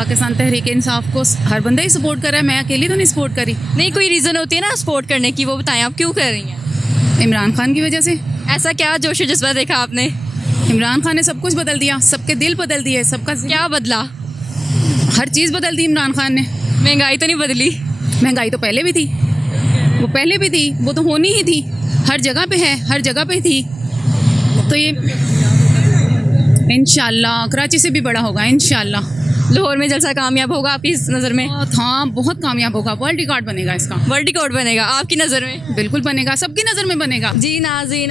पाकिस्तान तहरीक इंसाफ को हर बंदा ही सपोर्ट कर रहा है, मैं अकेली तो नहीं सपोर्ट करी। नहीं, कोई रीज़न होती है ना सपोर्ट करने की, वो बताएं आप क्यों कर रही हैं? इमरान खान की वजह से। ऐसा क्या जोश जज्बा देखा आपने? इमरान खान ने सब कुछ बदल दिया, सबके दिल बदल दिए, सबका क्या बदला? हर चीज़ बदल दी इमरान खान ने। महंगाई तो नहीं बदली? महंगाई तो पहले भी थी, वो पहले भी थी, वो तो होनी ही थी, हर जगह पे है, हर जगह पे थी। तो ये इंशाल्लाह कराची से भी बड़ा होगा इंशाल्लाह। लाहौर में जलसा कामयाब होगा आपकी नज़र में? हाँ बहुत कामयाब होगा, वर्ल्ड रिकॉर्ड बनेगा इसका। वर्ल्ड रिकॉर्ड बनेगा आपकी नज़र में? बिल्कुल बनेगा, सबकी नज़र में बनेगा। जी नाज़रीन,